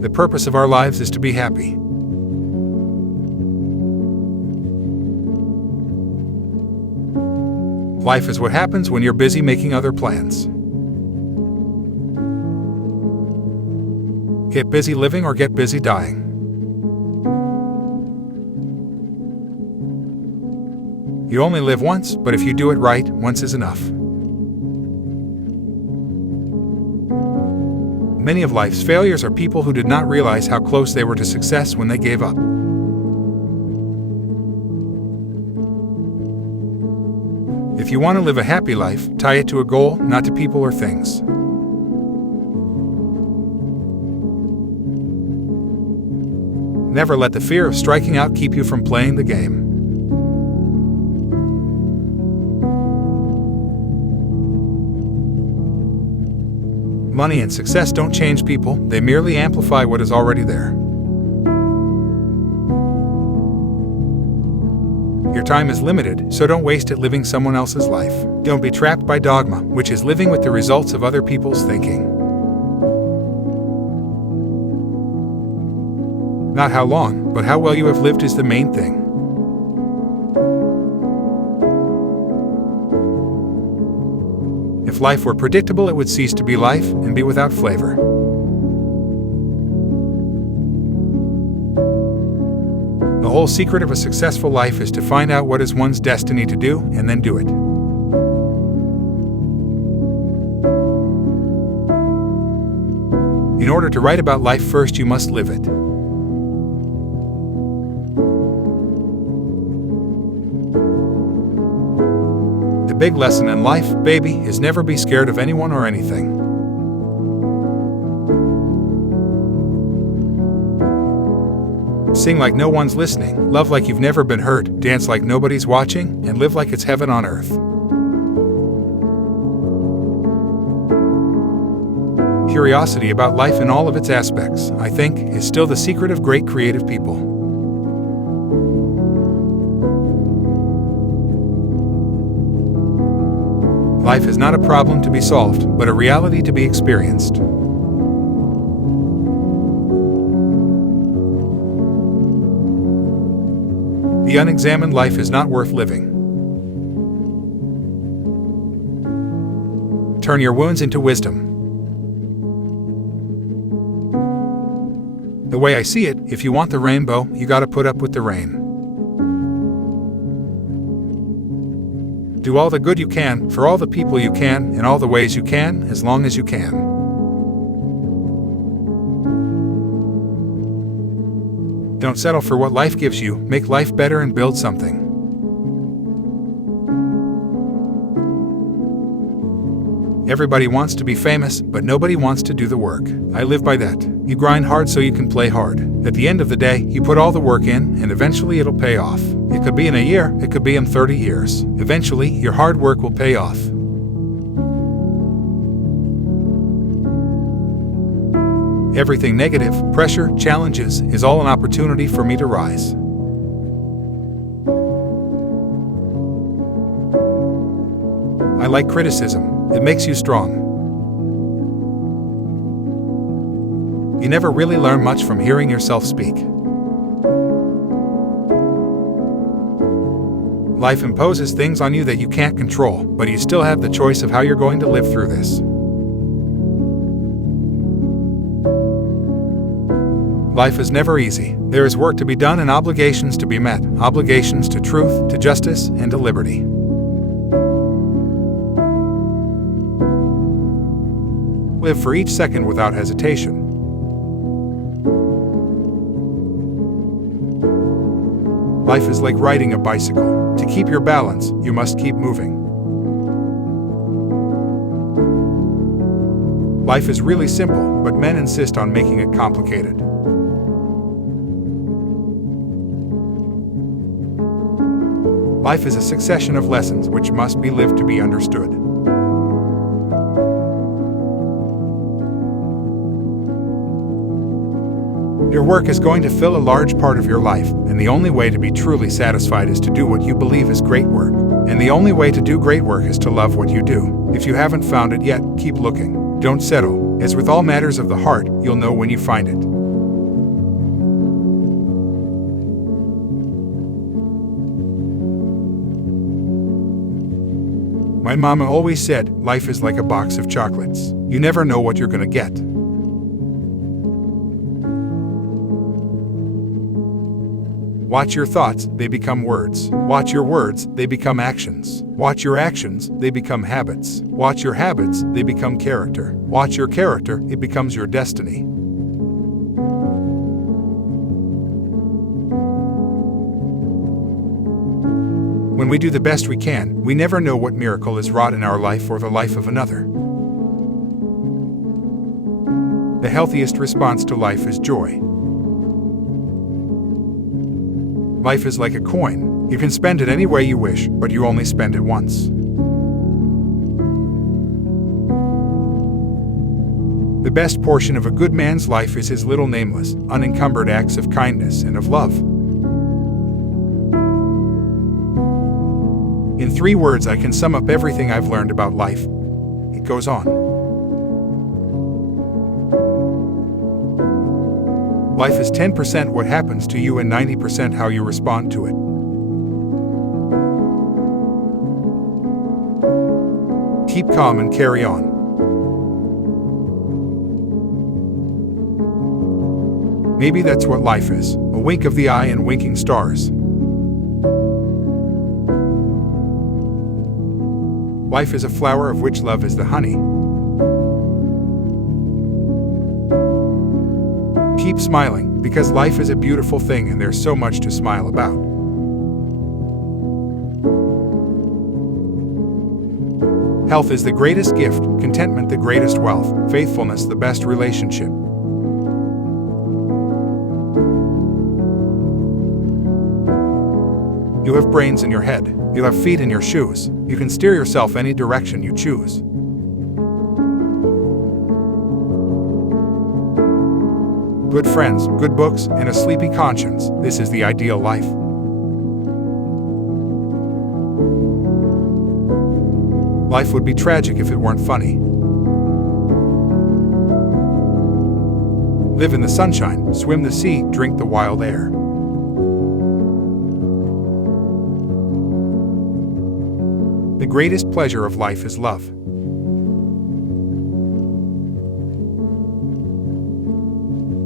The purpose of our lives is to be happy. Life is what happens when you're busy making other plans. Get busy living or get busy dying. You only live once, but if you do it right, once is enough. Many of life's failures are people who did not realize how close they were to success when they gave up. If you want to live a happy life, tie it to a goal, not to people or things. Never let the fear of striking out keep you from playing the game. Money and success don't change people, they merely amplify what is already there. Your time is limited, so don't waste it living someone else's life. Don't be trapped by dogma, which is living with the results of other people's thinking. Not how long, but how well you have lived is the main thing. If life were predictable, it would cease to be life and be without flavor. The whole secret of a successful life is to find out what is one's destiny to do and then do it. In order to write about life, first you must live it. The big lesson in life, baby, is never be scared of anyone or anything. Sing like no one's listening, love like you've never been hurt, dance like nobody's watching, and live like it's heaven on earth. Curiosity about life in all of its aspects, I think, is still the secret of great creative people. Life is not a problem to be solved, but a reality to be experienced. The unexamined life is not worth living. Turn your wounds into wisdom. The way I see it, if you want the rainbow, you gotta put up with the rain. Do all the good you can, for all the people you can, in all the ways you can, as long as you can. Don't settle for what life gives you, make life better and build something. Everybody wants to be famous, but nobody wants to do the work. I live by that. You grind hard so you can play hard. At the end of the day, you put all the work in, and eventually it'll pay off. It could be in a year, it could be in 30 years. Eventually, your hard work will pay off. Everything negative, pressure, challenges, is all an opportunity for me to rise. I like criticism. It makes you strong. You never really learn much from hearing yourself speak. Life imposes things on you that you can't control, but you still have the choice of how you're going to live through this. Life is never easy. There is work to be done and obligations to be met, obligations to truth, to justice, and to liberty. Live for each second without hesitation. Life is like riding a bicycle. To keep your balance, you must keep moving. Life is really simple, but men insist on making it complicated. Life is a succession of lessons which must be lived to be understood. Your work is going to fill a large part of your life, and the only way to be truly satisfied is to do what you believe is great work. And the only way to do great work is to love what you do. If you haven't found it yet, keep looking. Don't settle. As with all matters of the heart, you'll know when you find it. My mama always said, life is like a box of chocolates. You never know what you're gonna get. Watch your thoughts, they become words. Watch your words, they become actions. Watch your actions, they become habits. Watch your habits, they become character. Watch your character, it becomes your destiny. When we do the best we can, we never know what miracle is wrought in our life or the life of another. The healthiest response to life is joy. Life is like a coin. You can spend it any way you wish, but you only spend it once. The best portion of a good man's life is his little nameless, unencumbered acts of kindness and of love. In 3 words, I can sum up everything I've learned about life. It goes on. Life is 10% what happens to you and 90% how you respond to it. Keep calm and carry on. Maybe that's what life is, a wink of the eye and winking stars. Life is a flower of which love is the honey. Keep smiling, because life is a beautiful thing and there's so much to smile about. Health is the greatest gift, contentment the greatest wealth, faithfulness the best relationship. You have brains in your head. You have feet in your shoes. You can steer yourself any direction you choose. Good friends, good books, and a sleepy conscience. This is the ideal life. Life would be tragic if it weren't funny. Live in the sunshine, swim the sea, drink the wild air. The greatest pleasure of life is love.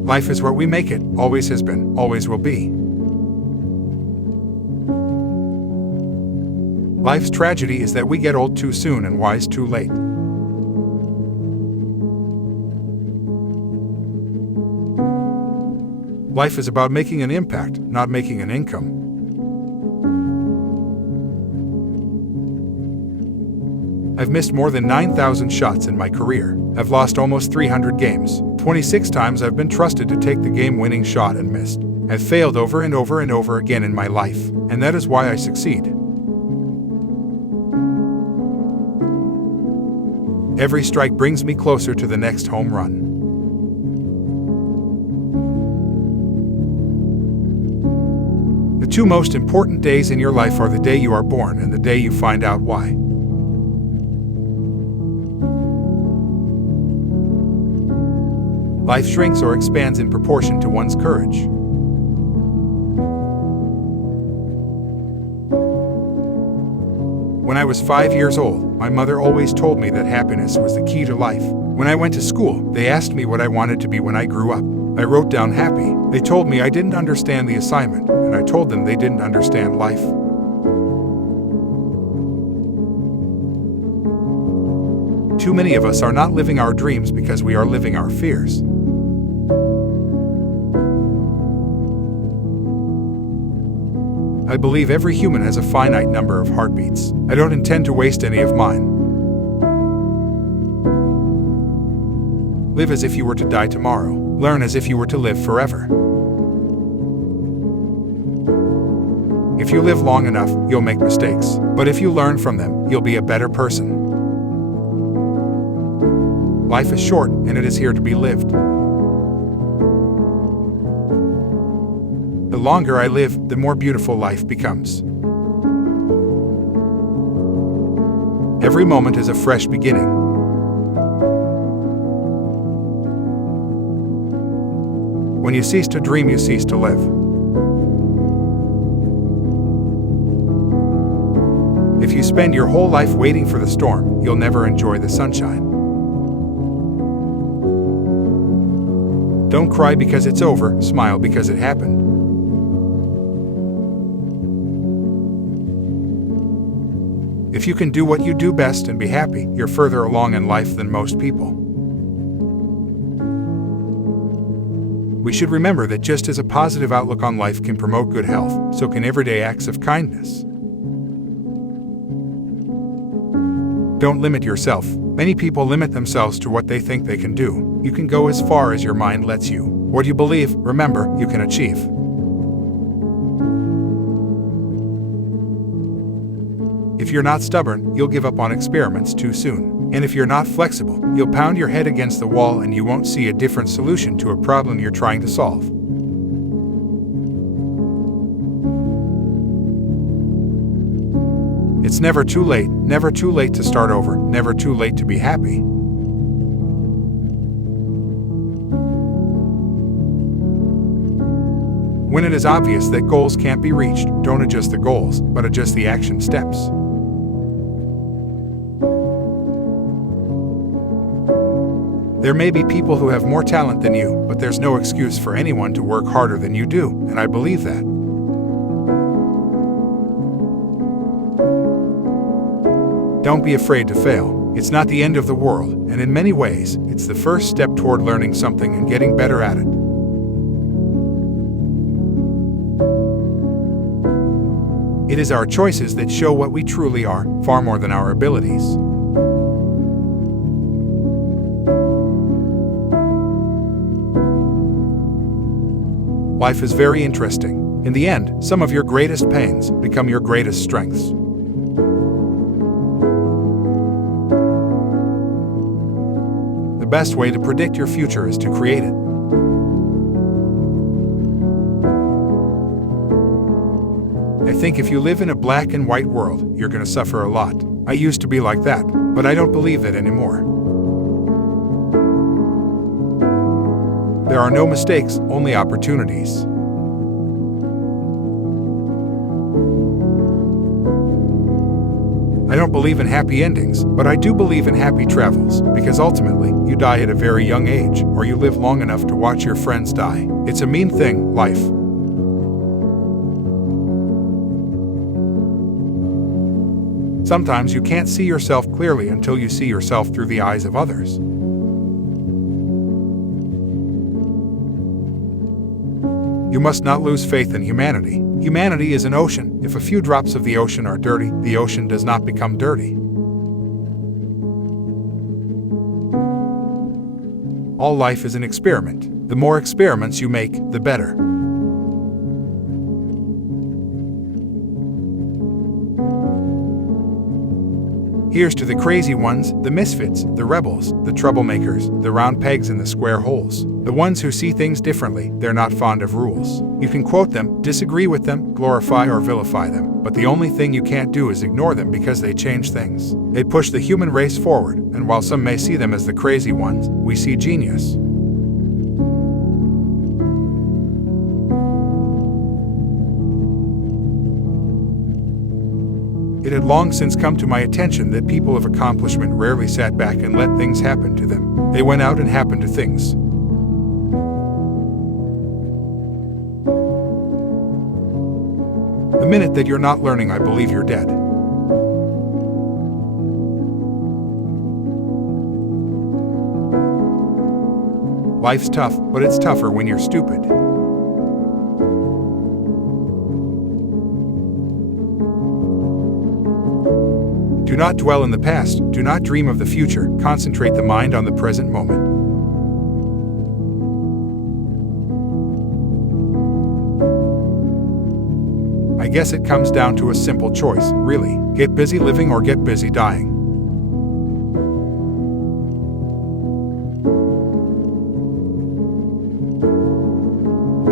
Life is what we make it, always has been, always will be. Life's tragedy is that we get old too soon and wise too late. Life is about making an impact, not making an income. I've missed more than 9,000 shots in my career. I've lost almost 300 games. 26 times I've been trusted to take the game-winning shot and missed. I've failed over and over and over again in my life, and that is why I succeed. Every strike brings me closer to the next home run. The 2 most important days in your life are the day you are born and the day you find out why. Life shrinks or expands in proportion to one's courage. When I was 5 years old, my mother always told me that happiness was the key to life. When I went to school, they asked me what I wanted to be when I grew up. I wrote down happy. They told me I didn't understand the assignment, and I told them they didn't understand life. Too many of us are not living our dreams because we are living our fears. I believe every human has a finite number of heartbeats. I don't intend to waste any of mine. Live as if you were to die tomorrow. Learn as if you were to live forever. If you live long enough, you'll make mistakes. But if you learn from them, you'll be a better person. Life is short, and it is here to be lived. The longer I live, the more beautiful life becomes. Every moment is a fresh beginning. When you cease to dream, you cease to live. If if you spend your whole life waiting for the storm, you'll never enjoy the sunshine. Don't cry because it's over, smile because it happened. If you can do what you do best and be happy, you're further along in life than most people. We should remember that just as a positive outlook on life can promote good health, so can everyday acts of kindness. Don't limit yourself. Many people limit themselves to what they think they can do. You can go as far as your mind lets you. What you believe, remember, you can achieve. If you're not stubborn, you'll give up on experiments too soon. And if you're not flexible, you'll pound your head against the wall and you won't see a different solution to a problem you're trying to solve. It's never too late to start over, never too late to be happy. When it is obvious that goals can't be reached, don't adjust the goals, but adjust the action steps. There may be people who have more talent than you, but there's no excuse for anyone to work harder than you do, and I believe that. Don't be afraid to fail. It's not the end of the world, and in many ways, it's the first step toward learning something and getting better at it. It is our choices that show what we truly are, far more than our abilities. Life is very interesting. In the end, some of your greatest pains become your greatest strengths. The best way to predict your future is to create it. I think if you live in a black and white world, you're going to suffer a lot. I used to be like that, but I don't believe that anymore. There are no mistakes, only opportunities. I don't believe in happy endings, but I do believe in happy travels, because ultimately, you die at a very young age, or you live long enough to watch your friends die. It's a mean thing, life. Sometimes you can't see yourself clearly until you see yourself through the eyes of others. You must not lose faith in humanity. Humanity is an ocean. If a few drops of the ocean are dirty, the ocean does not become dirty. All life is an experiment. The more experiments you make, the better. Here's to the crazy ones, the misfits, the rebels, the troublemakers, the round pegs in the square holes. The ones who see things differently, they're not fond of rules. You can quote them, disagree with them, glorify or vilify them, but the only thing you can't do is ignore them because they change things. They push the human race forward, and while some may see them as the crazy ones, we see genius. It had long since come to my attention that people of accomplishment rarely sat back and let things happen to them. They went out and happened to things. The minute that you're not learning, I believe you're dead. Life's tough, but it's tougher when you're stupid. Do not dwell in the past, do not dream of the future, concentrate the mind on the present moment. I guess it comes down to a simple choice, really. Get busy living or get busy dying.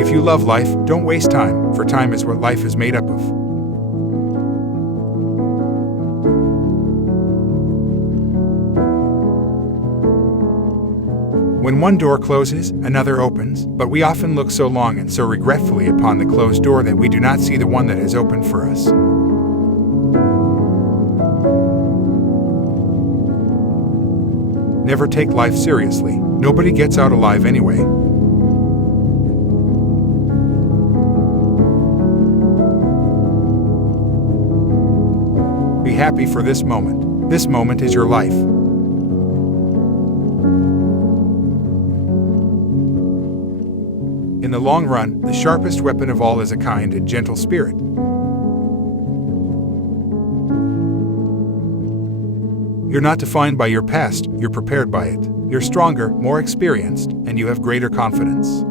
If you love life, don't waste time, for time is what life is made up of. When one door closes, another opens, but we often look so long and so regretfully upon the closed door that we do not see the one that has opened for us. Never take life seriously. Nobody gets out alive anyway. Be happy for this moment. This moment is your life. In the long run, the sharpest weapon of all is a kind and gentle spirit. You're not defined by your past, you're prepared by it. You're stronger, more experienced, and you have greater confidence.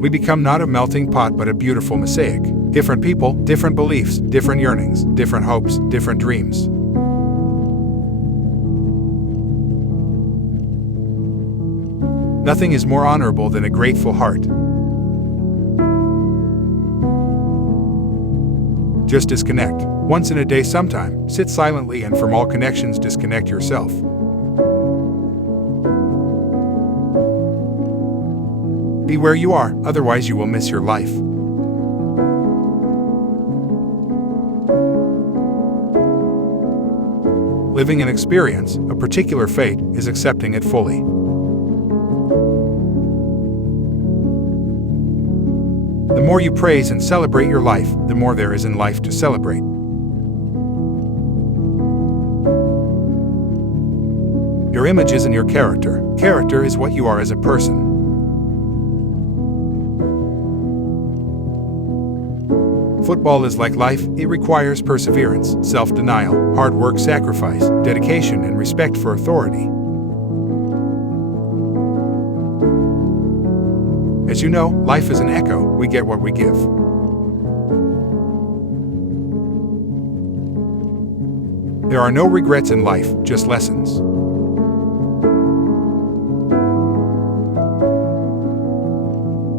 We become not a melting pot but a beautiful mosaic. Different people, different beliefs, different yearnings, different hopes, different dreams. Nothing is more honorable than a grateful heart. Just disconnect. Once in a day sometime, sit silently and from all connections disconnect yourself. Be where you are, otherwise you will miss your life. Living an experience, a particular fate, is accepting it fully. The more you praise and celebrate your life, the more there is in life to celebrate. Your image isn't your character. Character is what you are as a person. Football is like life. It requires perseverance, self-denial, hard work, sacrifice, dedication, and respect for authority. As you know, life is an echo. We get what we give. There are no regrets in life, just lessons.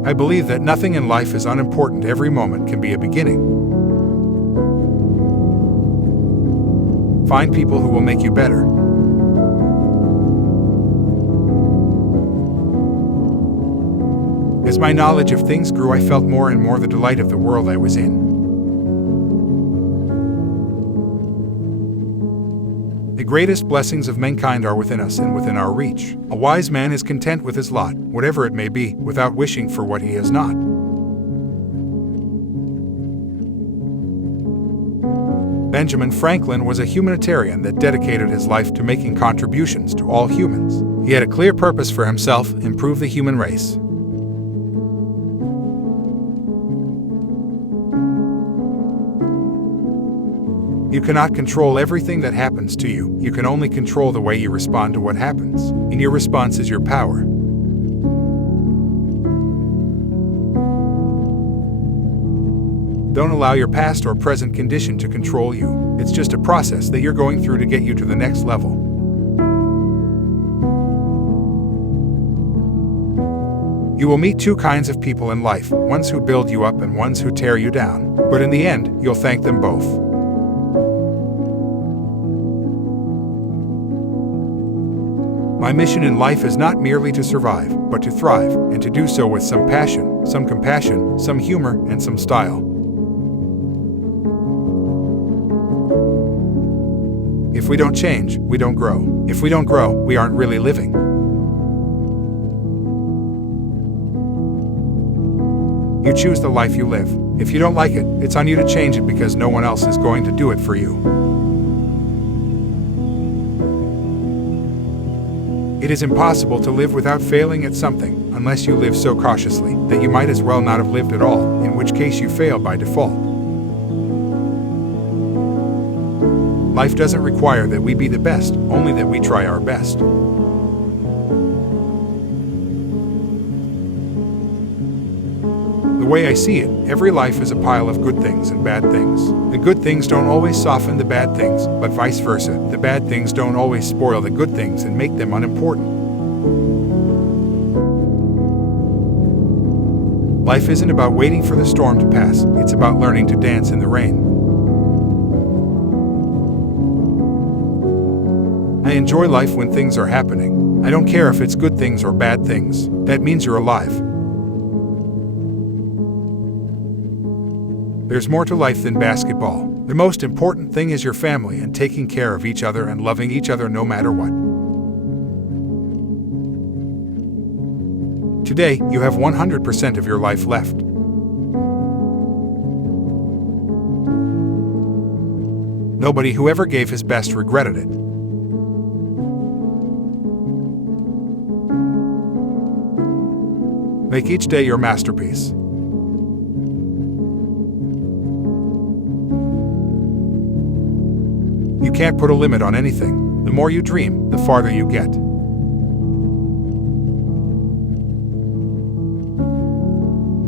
I believe that nothing in life is unimportant. Every moment can be a beginning. Find people who will make you better. As my knowledge of things grew, I felt more and more the delight of the world I was in. The greatest blessings of mankind are within us and within our reach. A wise man is content with his lot, whatever it may be, without wishing for what he has not. Benjamin Franklin was a humanitarian that dedicated his life to making contributions to all humans. He had a clear purpose for himself: improve the human race. You cannot control everything that happens to you. You can only control the way you respond to what happens. And your response is your power. Don't allow your past or present condition to control you. It's just a process that you're going through to get you to the next level. You will meet two kinds of people in life, ones who build you up and ones who tear you down. But in the end, you'll thank them both. My mission in life is not merely to survive, but to thrive, and to do so with some passion, some compassion, some humor, and some style. If we don't change, we don't grow. If we don't grow, we aren't really living. You choose the life you live. If you don't like it, it's on you to change it because no one else is going to do it for you. It is impossible to live without failing at something, unless you live so cautiously that you might as well not have lived at all, in which case you fail by default. Life doesn't require that we be the best, only that we try our best. The way I see it, every life is a pile of good things and bad things. The good things don't always soften the bad things, but vice versa. The bad things don't always spoil the good things and make them unimportant. Life isn't about waiting for the storm to pass, it's about learning to dance in the rain. I enjoy life when things are happening. I don't care if it's good things or bad things. That means you're alive. There's more to life than basketball. The most important thing is your family and taking care of each other and loving each other no matter what. Today, you have 100% of your life left. Nobody who ever gave his best regretted it. Make each day your masterpiece. You can't put a limit on anything. The more you dream, the farther you get.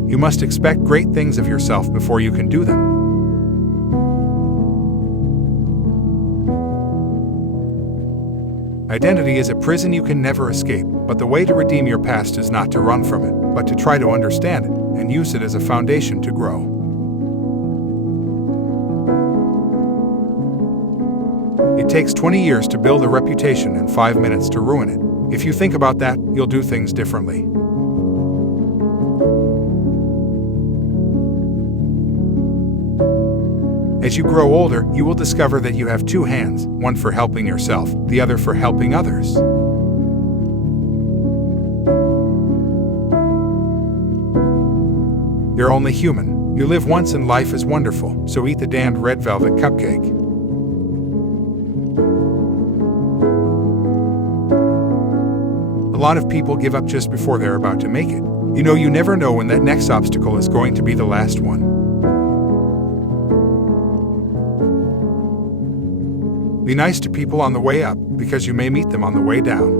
You must expect great things of yourself before you can do them. Identity is a prison you can never escape, but the way to redeem your past is not to run from it, but to try to understand it and use it as a foundation to grow. It takes 20 years to build a reputation and 5 minutes to ruin it. If you think about that, you'll do things differently. As you grow older, you will discover that you have two hands, one for helping yourself, the other for helping others. You're only human. You live once and life is wonderful, so eat the damned red velvet cupcake. A lot of people give up just before they're about to make it. You never know when that next obstacle is going to be the last one. Be nice to people on the way up, because you may meet them on the way down.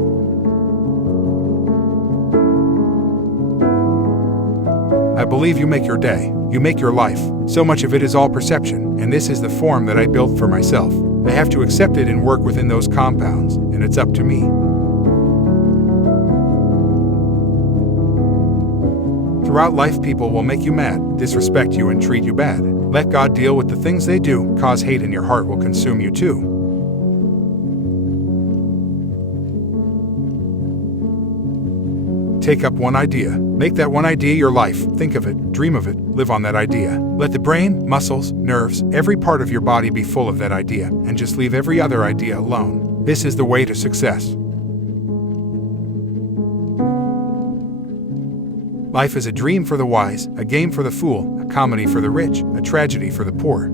I believe you make your day, you make your life. So much of it is all perception, and this is the form that I built for myself. I have to accept it and work within those compounds, and it's up to me. Throughout life, people will make you mad, disrespect you, and treat you bad. Let God deal with the things they do, cause hate in your heart will consume you too. Take up one idea. Make that one idea your life. Think of it, dream of it, live on that idea. Let the brain, muscles, nerves, every part of your body be full of that idea, and just leave every other idea alone. This is the way to success. Life is a dream for the wise, a game for the fool, a comedy for the rich, a tragedy for the poor.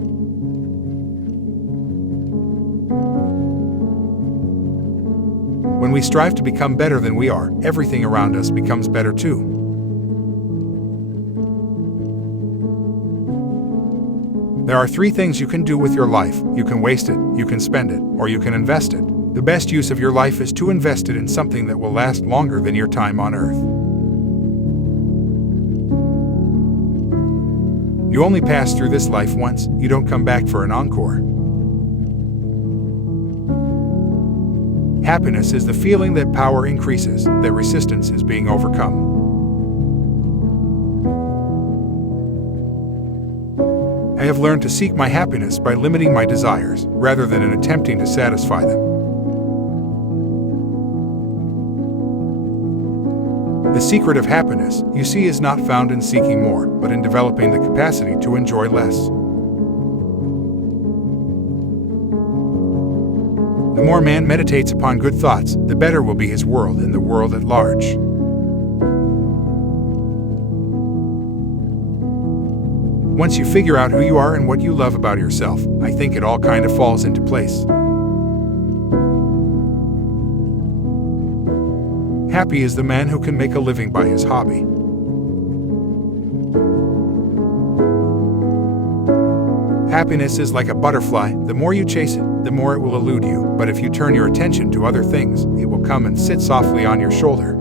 When we strive to become better than we are, everything around us becomes better too. There are 3 things you can do with your life. You can waste it, you can spend it, or you can invest it. The best use of your life is to invest it in something that will last longer than your time on earth. You only pass through this life once, you don't come back for an encore. Happiness is the feeling that power increases, that resistance is being overcome. I have learned to seek my happiness by limiting my desires, rather than in attempting to satisfy them. The secret of happiness, you see, is not found in seeking more, but in developing the capacity to enjoy less. The more man meditates upon good thoughts, the better will be his world and the world at large. Once you figure out who you are and what you love about yourself, I think it all kind of falls into place. Happy is the man who can make a living by his hobby. Happiness is like a butterfly. The more you chase it, the more it will elude you. But if you turn your attention to other things, it will come and sit softly on your shoulder.